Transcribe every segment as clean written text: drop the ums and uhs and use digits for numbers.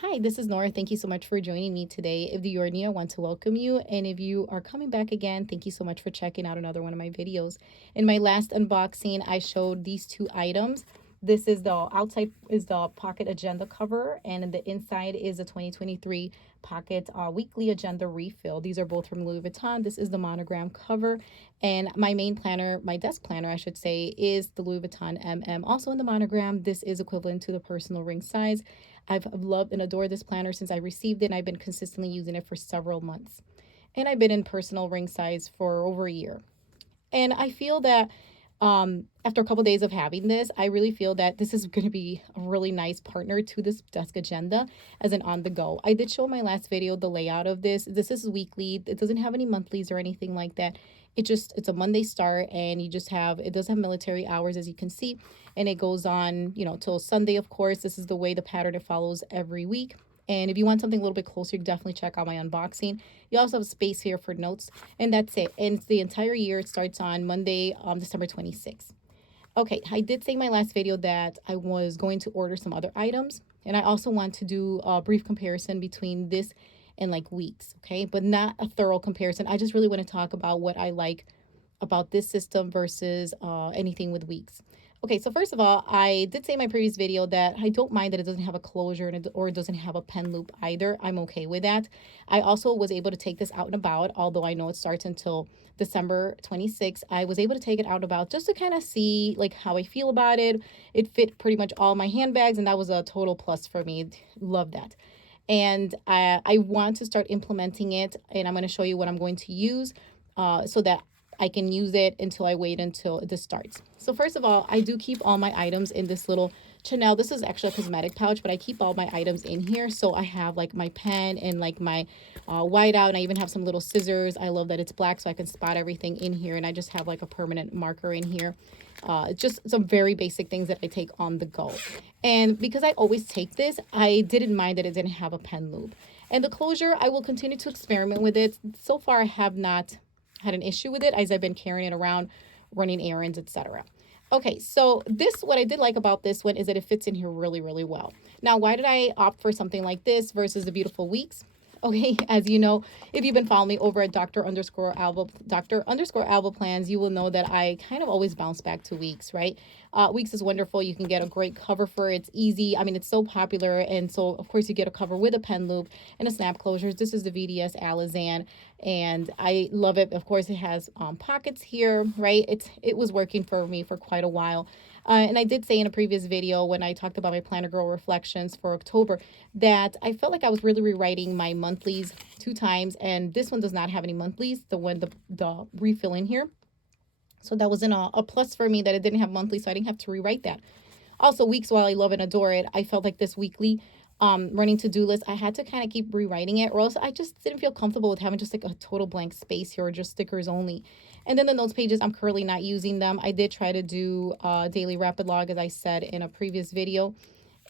Hi, this is Nora. Thank you so much for joining me today. If you are new, I want to welcome you. And if you are coming back again, thank you so much for checking out another one of my videos. In my last unboxing, I showed these two items. This is the outside is the pocket agenda cover, and the inside is a 2023 pocket weekly agenda refill. These are both from Louis Vuitton. This is the monogram cover, and my main planner, my desk planner, I should say, is the Louis Vuitton MM, also in the monogram. This is equivalent to the personal ring size. I've loved and adored this planner since I received it, and I've been consistently using it for several months. And I've been in personal ring size for over a year. And I feel that after a couple of days of having this, I really feel that this is going to be a really nice partner to this desk agenda as an on the go. I did show in my last video the layout of this. This is weekly. It doesn't have any monthlies or anything like that. It's a Monday start, and it does have military hours, as you can see, and it goes on, till Sunday, of course. This is the way the pattern it follows every week. And if you want something a little bit closer, you can definitely check out my unboxing. You also have space here for notes, and that's it. And it's the entire year. It starts on Monday, December 26th. Okay, I did say in my last video that I was going to order some other items, and I also want to do a brief comparison between this and like weeks, okay? But not a thorough comparison. I just really want to talk about what I like about this system versus anything with weeks. Okay, so first of all, I did say in my previous video that I don't mind that it doesn't have a closure or it doesn't have a pen loop either. I'm okay with that. I also was able to take this out and about, although I know it starts until December 26th. I was able to take it out and about just to kind of see like how I feel about it. It fit pretty much all my handbags, and that was a total plus for me. Love that. And I want to start implementing it, and I'm going to show you what I'm going to use so that I can use it until I wait until this starts. So first of all, I do keep all my items in this little Chanel. This is actually a cosmetic pouch, but I keep all my items in here. So I have like my pen and like my whiteout, and I even have some little scissors. I love that it's black so I can spot everything in here, and I just have like a permanent marker in here. Just some very basic things that I take on the go. And because I always take this, I didn't mind that it didn't have a pen loop. And the closure, I will continue to experiment with it. So far, I have not had an issue with it as I've been carrying it around, running errands, etc. Okay, so what I did like about this one is that it fits in here really, really well. Now, why did I opt for something like this versus the Beautiful Weeks? Okay, as you know, if you've been following me over at Dr. underscore Alba plans, you will know that I kind of always bounce back to Weeks, right? Weeks is wonderful. You can get a great cover for it. It's easy. I mean, it's so popular, and so of course you get a cover with a pen loop and a snap closures. This is the VDS Alizan, and I love it. Of course, it has pockets here, right? It was working for me for quite a while. And I did say in a previous video when I talked about my Planner Girl reflections for October that I felt like I was really rewriting my monthlies 2 times, and this one does not have any monthlies, the refill in here. So that was a plus for me that it didn't have monthly, so I didn't have to rewrite that. Also, weeks, while I love and adore it, I felt like this weekly running to-do list, I had to kind of keep rewriting it, or else I just didn't feel comfortable with having just like a total blank space here or just stickers only. And then the notes pages, I'm currently not using them. I did try to do a daily rapid log, as I said in a previous video,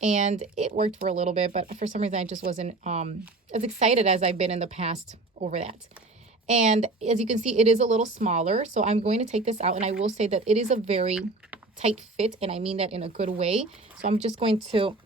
and it worked for a little bit, but for some reason I just wasn't as excited as I've been in the past over that. And as you can see, it is a little smaller, so I'm going to take this out, and I will say that it is a very tight fit, and I mean that in a good way. So I'm just going to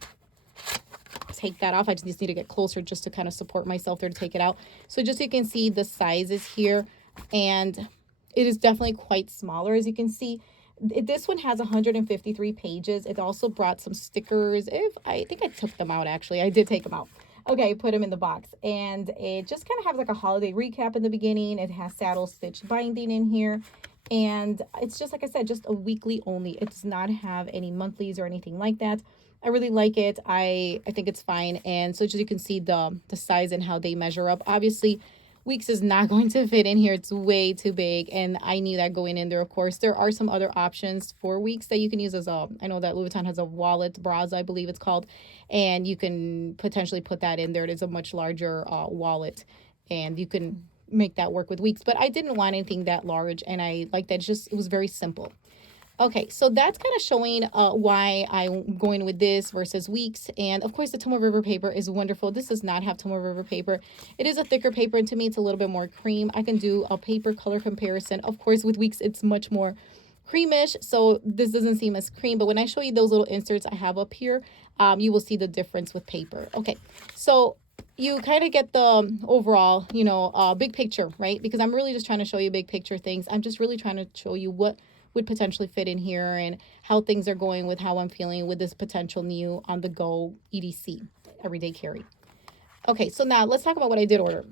take that off. I just need to get closer just to kind of support myself there to take it out. So just so you can see the sizes here, and it is definitely quite smaller, as you can see. This one has 153 pages. It also brought some stickers. I think I took them out, actually. I did take them out. Okay, put them in the box. And it just kind of has like a holiday recap in the beginning. It has saddle stitch binding in here. And it's just, like I said, just a weekly only. It does not have any monthlies or anything like that. I really like it. I think it's fine. And so as you can see the size and how they measure up. Obviously, Weeks is not going to fit in here. It's way too big, and I knew that going in there. Of course, there are some other options for Weeks that you can use as I know that Louis Vuitton has a wallet, Bras, I believe it's called, and you can potentially put that in there. It is a much larger wallet, and you can make that work with Weeks. But I didn't want anything that large, and I like that. It was very simple. Okay, so that's kind of showing why I'm going with this versus Weeks. And of course, the Tomoe River paper is wonderful. This does not have Tomoe River paper. It is a thicker paper, and to me, it's a little bit more cream. I can do a paper color comparison. Of course, with Weeks, it's much more creamish, so this doesn't seem as cream. But when I show you those little inserts I have up here, you will see the difference with paper. Okay, so you kind of get the overall, big picture, right? Because I'm really just trying to show you big picture things. I'm just really trying to show you what would potentially fit in here and how things are going with how I'm feeling with this potential new on the go EDC, everyday carry. Okay, so now let's talk about what I did order.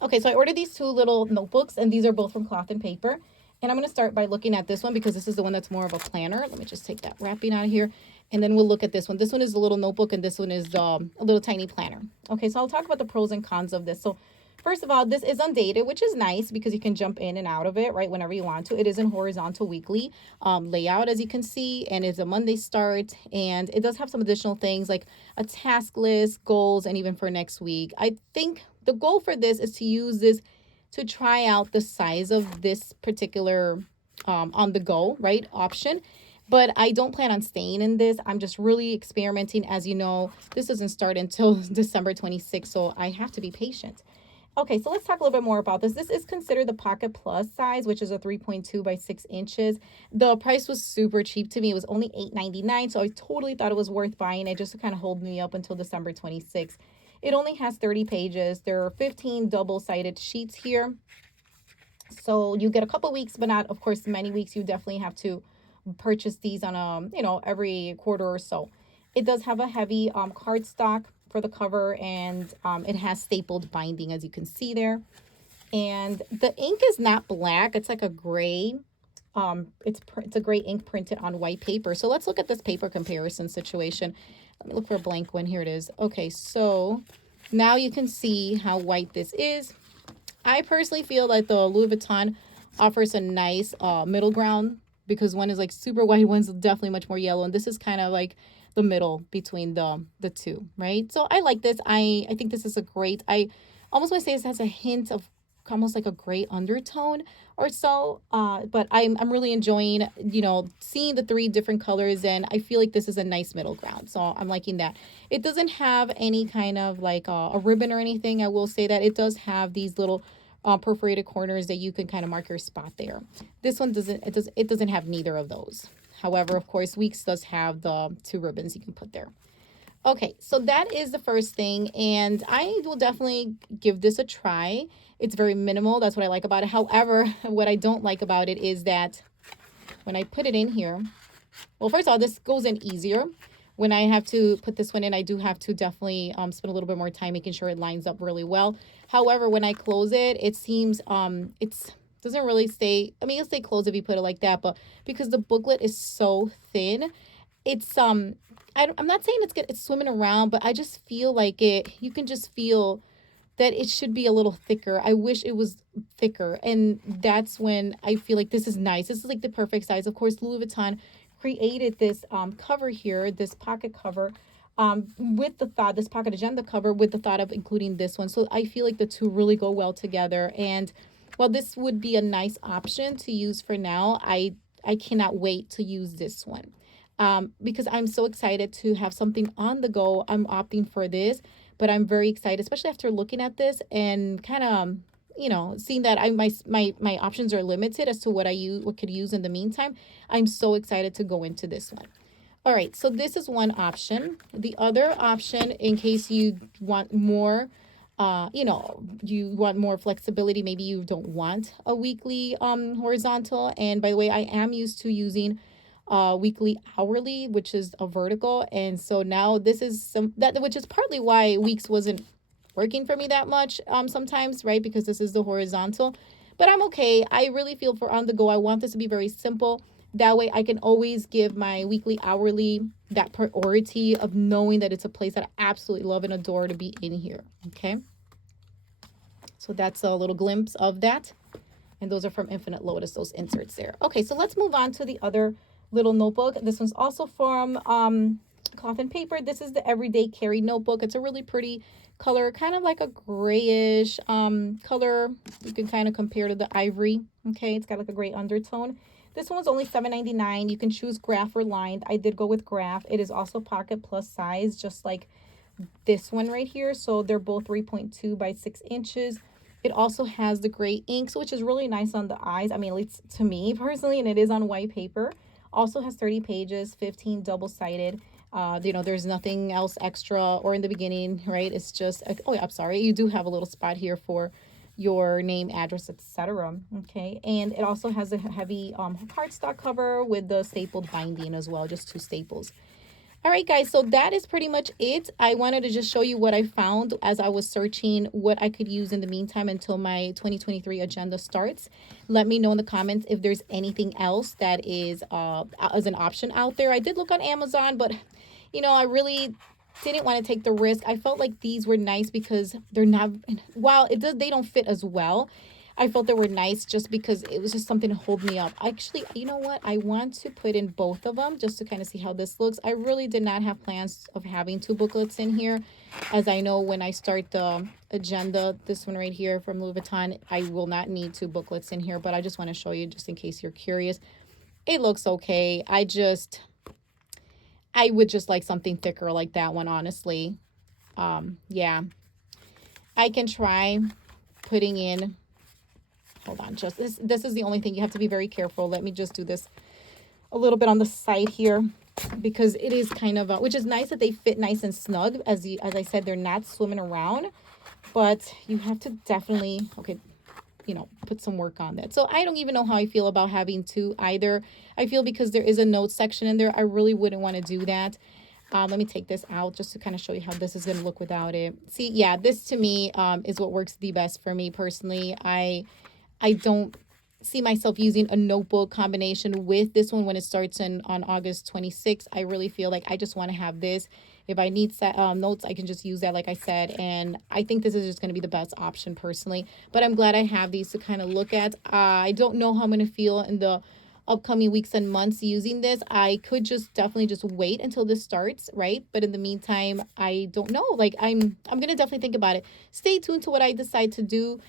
Okay, so I ordered these two little notebooks, and these are both from Cloth and Paper. And I'm going to start by looking at this one because this is the one that's more of a planner. Let me just take that wrapping out of here. And then we'll look at this one. This one is a little notebook, and this one is a little tiny planner. Okay, so I'll talk about the pros and cons of this. So first of all, this is undated, which is nice because you can jump in and out of it, right, whenever you want to. It is in horizontal weekly layout, as you can see, and it's a Monday start. And it does have some additional things like a task list, goals, and even for next week. I think the goal for this is to use this to try out the size of this particular on the go, right, option. But I don't plan on staying in this. I'm just really experimenting. As you know, this doesn't start until December 26th, so I have to be patient. Okay, so let's talk a little bit more about this. This is considered the Pocket Plus size, which is a 3.2 by 6 inches. The price was super cheap to me. It was only $8.99, so I totally thought it was worth buying it just to kind of hold me up until December 26th. It only has 30 pages. There are 15 double-sided sheets here. So you get a couple weeks, but not, of course, many weeks. You definitely have to purchase these on every quarter or so. It does have a heavy cardstock for the cover, and it has stapled binding, as you can see there. And the ink is not black. It's like a gray. It's a gray ink printed on white paper. So let's look at this paper comparison situation. Let me look for a blank one. Here it is. Okay, so now you can see how white this is. I personally feel like the Louis Vuitton offers a nice middle ground because one is like super white, one's definitely much more yellow, and this is kind of like the middle between the two, right? So I like this. I think this is a great, I almost want to say this has a hint of almost like a gray undertone or so, but I'm really enjoying seeing the three different colors, and I feel like this is a nice middle ground, so I'm liking that. It doesn't have any kind of like a ribbon or anything. I will say that it does have these little perforated corners that you can kind of mark your spot there. This one doesn't have neither of those. However, of course, Weeks does have the two ribbons you can put there. Okay, so that is the first thing, and I will definitely give this a try. It's very minimal. That's what I like about it. However, what I don't like about it is that when I put it in here, well, first of all, this goes in easier. When I have to put this one in, I do have to definitely spend a little bit more time making sure it lines up really well. However, when I close it, it seems it's doesn't really stay. I mean, it'll stay closed if you put it like that, but because the booklet is so thin, it's I'm not saying it's swimming around, but I just feel like you can just feel that it should be a little thicker. I wish it was thicker, and that's when I feel like this is nice. This is like the perfect size. Of course, Louis Vuitton created this cover here, this pocket cover, with the thought, this pocket agenda cover with the thought of including this one. So I feel like the two really go well together. And while this would be a nice option to use for now, I cannot wait to use this one. Because I'm so excited to have something on the go. I'm opting for this, but I'm very excited, especially after looking at this and kind of, seeing that my options are limited as to what could use in the meantime. I'm so excited to go into this one. All right, so this is one option. The other option, in case you want more, you want more flexibility, maybe you don't want a weekly horizontal. And by the way, I am used to using weekly hourly, which is a vertical, and so now this is which is partly why Weeks wasn't working for me that much sometimes, right? Because this is the horizontal. But I'm okay. I really feel for on the go, I want this to be very simple. That way I can always give my weekly hourly that priority of knowing that it's a place that I absolutely love and adore to be in here. Okay, so that's a little glimpse of that, and those are from Infinite Lotus, those inserts there. Okay, so let's move on to the other little notebook. This one's also from Cloth and Paper. This is the Everyday Carry notebook. It's a really pretty color, kind of like a grayish color. You can kind of compare to the ivory. Okay, it's got like a gray undertone. This one's only $7.99. You can choose graph or lined. I did go with graph. It is also Pocket Plus size, just like this one right here. So they're both 3.2 by 6 inches. It also has the gray inks, which is really nice on the eyes. I mean, at least to me personally, and it is on white paper. Also has 30 pages, 15 double-sided. There's nothing else extra or in the beginning, right? It's just, oh yeah, I'm sorry. You do have a little spot here for your name, address, etc. Okay, and it also has a heavy cardstock cover with the stapled binding as well, just two staples. All right, guys, so that is pretty much it. I wanted to just show you what I found as I was searching what I could use in the meantime until my 2023 agenda starts. Let me know in the comments if there's anything else that is as an option out there. I did look on Amazon, but I really didn't want to take the risk. I felt like these were nice because they're not, while they don't fit as well. I felt they were nice just because it was just something to hold me up. Actually, you know what? I want to put in both of them just to kind of see how this looks. I really did not have plans of having two booklets in here, as I know when I start the agenda, this one right here from Louis Vuitton, I will not need two booklets in here, but I just want to show you just in case you're curious. It looks okay. I would just like something thicker like that one, honestly. Yeah, I can try putting in, hold on, just this is the only thing. You have to be very careful. Let me just do this a little bit on the side here, because it is kind of which is nice that they fit nice and snug. As I said, they're not swimming around, but you have to definitely, okay, put some work on that. So I don't even know how I feel about having two either. I feel because there is a notes section in there, I really wouldn't want to do that. Let me take this out just to kind of show you how this is going to look without it. See, yeah, this to me is what works the best for me personally. I don't see myself using a notebook combination with this one when it starts on August 26th. I really feel like I just want to have this. If I need notes, I can just use that, like I said. And I think this is just going to be the best option personally. But I'm glad I have these to kind of look at. I don't know how I'm going to feel in the upcoming weeks and months using this. I could just definitely just wait until this starts, right? But in the meantime, I don't know. Like I'm going to definitely think about it. Stay tuned to what I decide to do.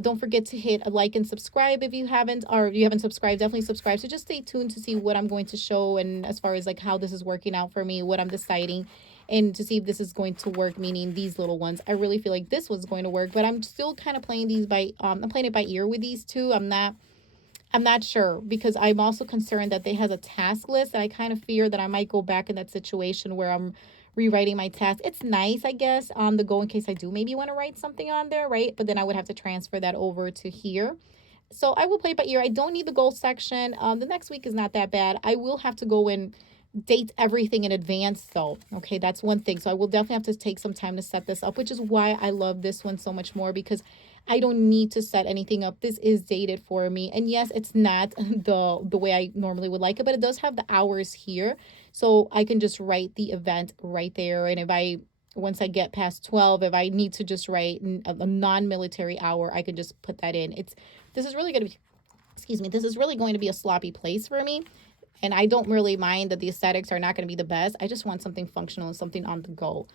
Don't forget to hit a like and subscribe if you haven't, or if you haven't subscribed, definitely subscribe. So just stay tuned to see what I'm going to show, and as far as like how this is working out for me, what I'm deciding, and to see if this is going to work, meaning these little ones. I really feel like this was going to work, but I'm still kind of playing these by I'm playing it by ear with these two. I'm not sure, because I'm also concerned that they has a task list, and I kind of fear that I might go back in that situation where I'm rewriting my task. It's nice, I guess, on the go in case I do maybe want to write something on there, right? But then I would have to transfer that over to here. So I will play by ear. I don't need the goal section. The next week is not that bad. I will have to go and date everything in advance though. Okay, that's one thing. So I will definitely have to take some time to set this up, which is why I love this one so much more, because I don't need to set anything up. This is dated for me. And yes, it's not the way I normally would like it, but it does have the hours here. So I can just write the event right there. And once I get past 12, if I need to just write a non-military hour, I can just put that in. This is really going to be, excuse me, this is really going to be a sloppy place for me. And I don't really mind that the aesthetics are not going to be the best. I just want something functional and something on the go.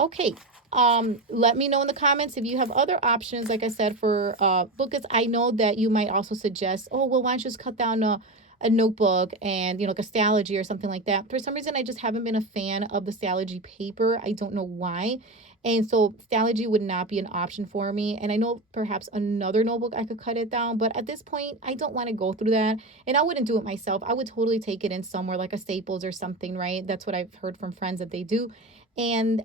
Okay, let me know in the comments if you have other options, like I said, for booklets. I know that you might also suggest, oh, well, why don't you just cut down a notebook and, like a Stalogy or something like that. For some reason, I just haven't been a fan of the Stalogy paper. I don't know why. And so Stalogy would not be an option for me. And I know perhaps another notebook I could cut it down, but at this point, I don't want to go through that. And I wouldn't do it myself. I would totally take it in somewhere like a Staples or something, right? That's what I've heard from friends that they do. And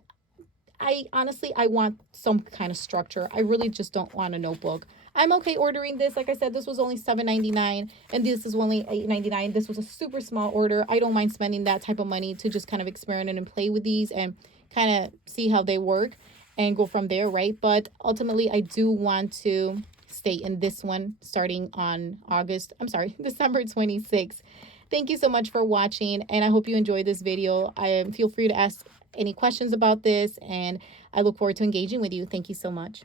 I honestly, I want some kind of structure. I really just don't want a notebook. I'm okay ordering this. Like I said, this was only $7.99 and this is only $8.99. This was a super small order. I don't mind spending that type of money to just kind of experiment and play with these and kind of see how they work and go from there, right? But ultimately, I do want to stay in this one starting on December 26th. Thank you so much for watching, and I hope you enjoyed this video. Feel free to ask any questions about this, and I look forward to engaging with you. Thank you so much.